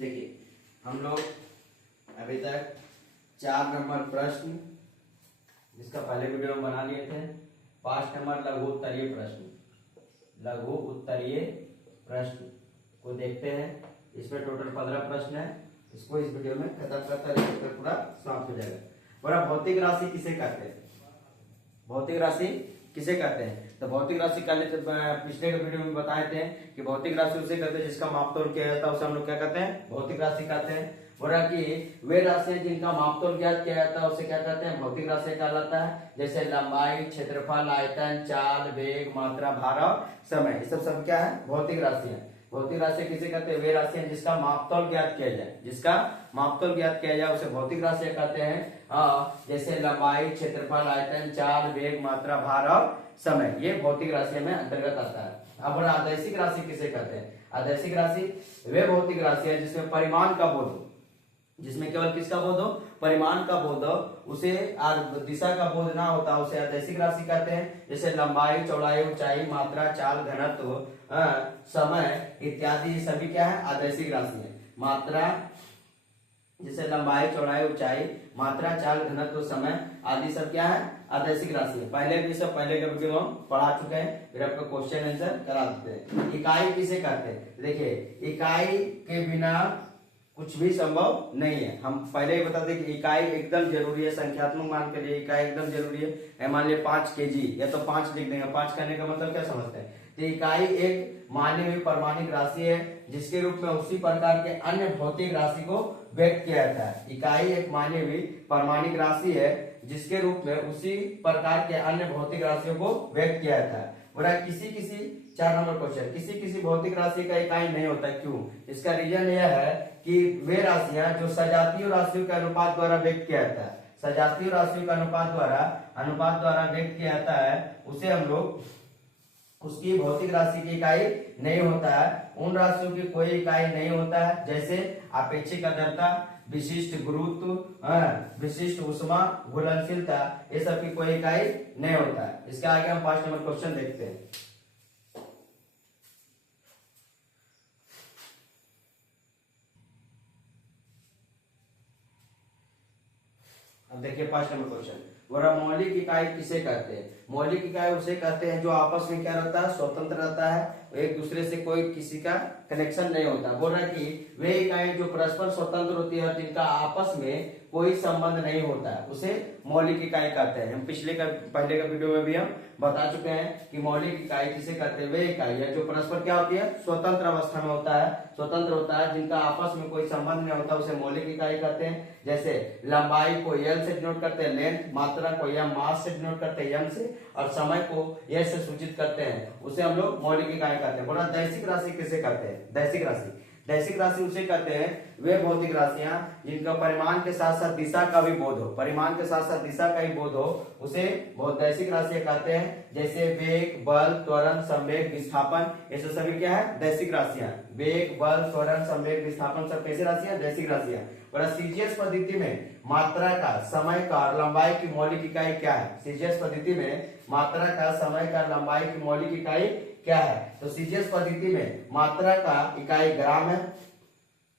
देखिए हम लोग अभी तक 4 नंबर प्रश्न जिसका पहले वीडियो में बना लिए थे, 5 नंबर लघु उत्तरीय प्रश्न, लघु उत्तरीय प्रश्न को देखते हैं। इसमें टोटल 15 प्रश्न है। इसको इस वीडियो में खत्म करता है तो पूरा समाप्त हो जाएगा। और भौतिक राशि किसे कहते हैं? भौतिक राशि किसे कहते हैं? तो भौतिक राशि पहले पिछले वीडियो में बताए थे कि भौतिक राशि उसे कहते हैं जिसका मापतोल किया जाता है, उसे हम लोग क्या कहते हैं? भौतिक राशि कहते हैं। और कि वे राशि जिनका मापतोल ज्ञात किया जाता है उसे क्या कहते हैं? भौतिक राशि कहलाता है। जैसे लंबाई, क्षेत्रफल, आयतन, चाल, वेग, मात्रा, भार और समय, ये सब क्या है? भौतिक राशि है। भौतिक राशि किसे कहते हैं? वे राशि जिसका मापतोल ज्ञात किया जाए, जिसका मापतोल ज्ञात किया जाए उसे भौतिक राशि कहते हैं। जैसे लंबाई, क्षेत्रफल, आयतन, चाल, वेग, मात्रा, भार और समय, ये भौतिक राशि में अंतर्गत आता है। अब आदैशिक राशि किसे कहते हैं? आदैशिक राशि वे भौतिक राशि है जिसमें परिमाण का बोध हो, जिसमें केवल किसका बोध हो? परिमाण का बोध हो, उसे दिशा का बोध ना होता, उसे आदैशिक राशि कहते हैं। जैसे लंबाई, चौड़ाई, ऊंचाई, मात्रा, चाल, घनत्व, समय इत्यादि, ये सभी क्या है? आदैशिक राशि है। मात्रा जैसे लंबाई, चौड़ाई, ऊंचाई, मात्रा, चाल, घनत्व, समय आदि सब क्या है? आदैशिक राशि है। पहले भी सब पहले के वीडियो हम पढ़ा चुके हैं, फिर आपको क्वेश्चन आंसर करा देते हैं। इकाई किसे कहते हैं? देखिए इकाई के बिना कुछ भी संभव नहीं है। हम पहले ही बता दें कि इकाई एकदम जरूरी है, संख्यात्मक मान के लिए इकाई एकदम जरूरी है। मान लिया 5 kg, या तो 5 लिख देंगे। 5 करने का मतलब क्या समझते हैं? तो इकाई एक मानी हुई परमाणिक राशि है जिसके रूप में उसी प्रकार के अन्य भौतिक राशि को व्यक्त किया जाता है। इकाई एक मानी हुई परमाणिक राशि है जिसके रूप में उसी प्रकार के अन्य भौतिक राशियों को व्यक्त किया जाता है। और किसी 4 नंबर क्वेश्चन, किसी भौतिक राशि का इकाई नहीं होता, क्यों? इसका रीजन यह है कि वे राशियां जो सजातीय राशियों के अनुपात द्वारा व्यक्त किया जाता है, सजातीय राशियों का अनुपात द्वारा व्यक्त किया जाता है, उसे हम लोग उसकी भौतिक राशि की इकाई नहीं होता है। उन राशियों की कोई इकाई नहीं होता है, जैसे अपेक्षिक आर्द्रता, विशिष्ट गुरुत्व, विशिष्ट ऊष्मा, घुलनशीलता, ये सब की कोई इकाई नहीं होता है। इसके आगे हम 5 नंबर क्वेश्चन देखते हैं। अब देखिए 5 नंबर क्वेश्चन, मौलिक इकाई किसे कहते हैं? मौलिक इकाई उसे कहते हैं जो आपस में क्या रहता है? स्वतंत्र रहता है, एक दूसरे से कोई किसी का कनेक्शन नहीं होता। बोल रहा है कि वे इकाई जो परस्पर स्वतंत्र होती है, जिनका आपस में कोई संबंध नहीं होता है, उसे मौलिक इकाई कहते हैं। हम पहले का वीडियो में भी हम बता चुके हैं कि मौलिक इकाई किसे कहते हैं? वे इकाई है जो परस्पर क्या होती है? स्वतंत्र अवस्था में होता है, स्वतंत्र होता है, जिनका आपस में कोई संबंध नहीं होता, उसे मौलिक इकाई कहते हैं। जैसे लंबाई को एल से डिनोट करते हैं, लेंथ, मात्रा को एम, मास से डिनोट करते हैं, एम से, और समय को ए से सूचित करते हैं, उसे हम लोग मौलिक इकाई कहते हैं। बोला दैशिक राशि किसे कहते हैं? दैशिक राशि उसे कहते हैं वे भौतिक राशियां जिनका परिमाण के साथ साथ दिशा का भी बोध हो, परिमाण के साथ साथ दिशा का भी बोध हो, उसे दैशिक राशियां कहते हैं। जैसे वेग, बल, त्वरण, संवेग, विस्थापन, ये सभी क्या है? दैशिक राशियां। वेग, बल, त्वरण, संवेग, विस्थापन सब कैसी राशियां? दैशिक राशियां। और सीजीएस पद्धति में मात्रा का, समय का और लंबाई की मौलिक इकाई क्या है? सीजीएस पद्धति में मात्रा का, समय का, लंबाई की मौलिक इकाई क्या है? तो सीजीएस पद्धति में मात्रा का इकाई ग्राम है।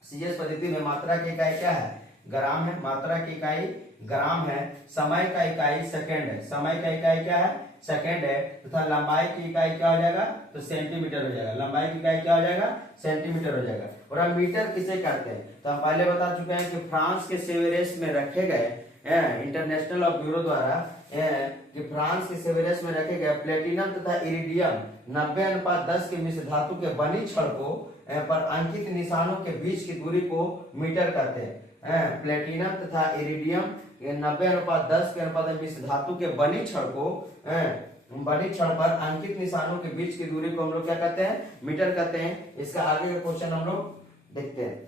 सीजीएस पद्धति में मात्रा की इकाई क्या है? ग्राम है। मात्रा की इकाई ग्राम है। समय का इकाई सेकंड है। समय का इकाई क्या है? सेकंड है। तथा लंबाई की इकाई क्या हो जाएगा? तो सेंटीमीटर हो जाएगा। लंबाई की इकाई क्या हो जाएगा? सेंटीमीटर हो जाएगा। और अब मीटर किसे कहते हैं? तो हम पहले बता चुके हैं कि फ्रांस के सेवेरेस में रखे गए इंटरनेशनल ऑफ ब्यूरो द्वारा कि फ्रांस के सेवेरेस में रखे गए प्लेटिनम तथा इरिडियम 90:10 के मिश्र धातु के बनी छड़ को पर अंकित निशानों के बीच की दूरी को मीटर कहते हैं। प्लेटिनम तथा इरिडियम 90:10 के अनुपात में मिश्र धातु के बनी छड़ पर अंकित निशानों के बीच की दूरी को हम लोग क्या कहते हैं? मीटर कहते हैं। इसका आगे का क्वेश्चन हम लोग देखते हैं।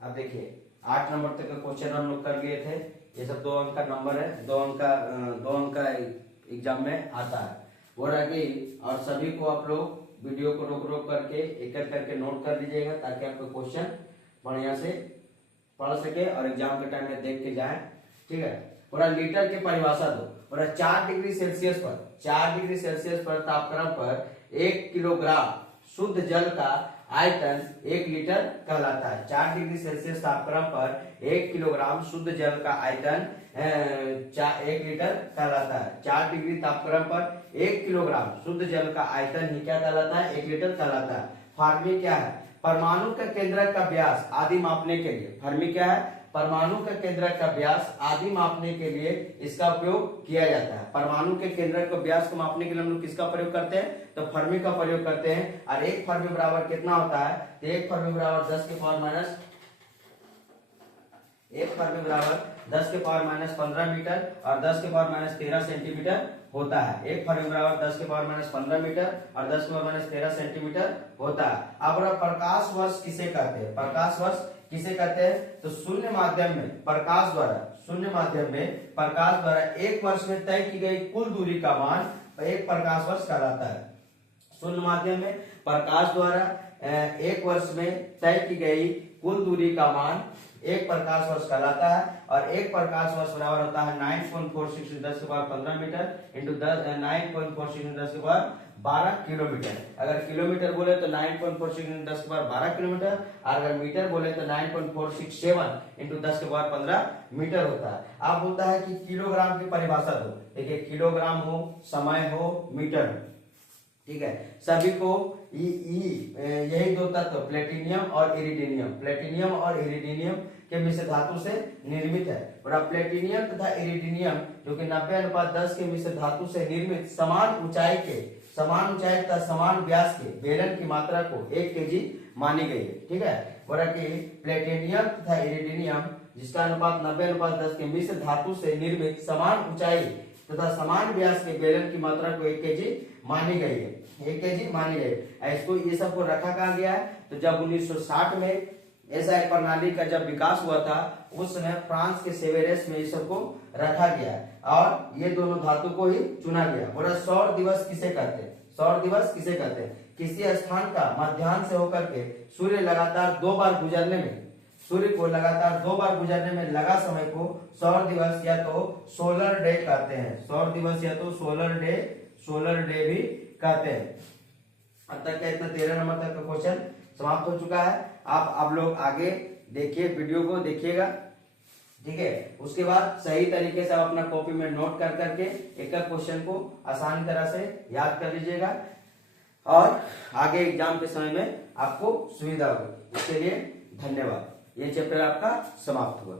अब देखिए 8 नंबर तक का क्वेश्चन हम लोग कर लिए थे। ये सब 2 अंक का नंबर है, 2 अंक का एग्जाम में आता है। और आगे और सभी को आप लोग वीडियो को रोक करके एक करके नोट कर लीजिएगा ताकि आपको क्वेश्चन बढ़िया से पढ़ सके और एग्जाम के टाइम में देख के जाए। ठीक है। और लीटर की परिभाषा दो। और 4 डिग्री सेल्सियस पर तापक्रम पर 1 किलोग्राम शुद्ध जल का आयतन 1 लीटर कहलाता है। 4 डिग्री सेल्सियस तापक्रम पर 1 किलोग्राम शुद्ध जल का आयतन 1 लीटर कहलाता है। 4 डिग्री तापक्रम पर 1 किलोग्राम शुद्ध जल का आयतन ही क्या कहलाता है? 1 लीटर कहलाता है। फर्मी क्या है? परमाणु के केंद्रक का व्यास आदि मापने के लिए। फर्मी क्या है? परमाणु के केंद्रक का व्यास आदि मापने के लिए इसका उपयोग किया जाता है। परमाणु के केंद्रक का व्यास को मापने के लिए हम लोग किसका प्रयोग करते हैं? तो फर्मी का प्रयोग करते हैं। और 1 फर्मी बराबर कितना होता है? तो 1 फर्मी बराबर 10 के पावर माइनस 15 मीटर और 10 के पावर माइनस 13 सेंटीमीटर होता है। 1 फर्मी बराबर 10 के पावर माइनस 15 मीटर और 10 के पावर माइनस 13 सेंटीमीटर होता है। अब प्रकाश वर्ष किसे कहते हैं? प्रकाश वर्ष किसे कहते हैं? तो शून्य माध्यम में प्रकाश द्वारा 1 वर्ष में तय की गई कुल दूरी का मान 1 प्रकाश वर्ष कहलाता है। शून्य माध्यम में प्रकाश द्वारा 1 वर्ष में तय की गई कुल दूरी का मान 1 प्रकाश वर्ष कहलाता है। और 1 प्रकाश वर्ष बराबर होता है 9.46 × 10 के पावर 15 मीटर इंटू 9.46 × 10 के पावर 12 किलोमीटर। अगर किलोमीटर बोले तो 9.46 × 10 के पावर 12 किलोमीटर, और अगर मीटर बोले तो 9.467 × 10 के पावर 15 मीटर होता है। अब होता है कि किलोग्राम की परिभाषा दो। देखिए, किलोग्राम हो, समय हो, मीटर हो, ठीक है। सभी को यही 2 तत्व प्लेटिनियम और इरिडियम के मिश्र धातु से निर्मित है। और प्लेटिनियम तथा इरिडियम जो कि 90:10 के मिश्र धातु से निर्मित समान ऊंचाई तथा समान व्यास के बेलन की मात्रा को 1 kg मानी गई है, ठीक है। और प्लेटिनियम तथा इरिडियम जिसका अनुपात 90:10 के मिश्र धातु से निर्मित समान ऊंचाई तथा समान व्यास के बेलन की मात्रा को 1 kg मानी गई है। 1 kg मानी गई है। इसको ये सबको रखा कहाँ गया है? तो जब 1960 में ऐसा एक प्रणाली का जब विकास हुआ था, उस समय फ्रांस के सेवेरेस में इस सबको रखा गया और ये दोनों धातु को ही चुना गया। और सौर दिवस किसे कहते हैं? सौर दिवस किसे कहते हैं? किसी स्थान का मध्याह्न से होकर के सूर्य को लगातार 2 बार गुजरने में लगा समय को सौर दिवस या तो सोलर डे कहते हैं। सौर दिवस या तो सोलर डे भी कहते हैं। अब तक का इतना 13 नंबर तक का क्वेश्चन समाप्त हो चुका है। आप लोग आगे देखिए, वीडियो को देखिएगा, ठीक है। उसके बाद सही तरीके से आप अपना कॉपी में नोट कर करके एक क्वेश्चन को आसानी तरह से याद कर लीजिएगा और आगे एग्जाम के समय में आपको सुविधा होगी। इसके लिए धन्यवाद। ये चैप्टर आपका समाप्त हुआ।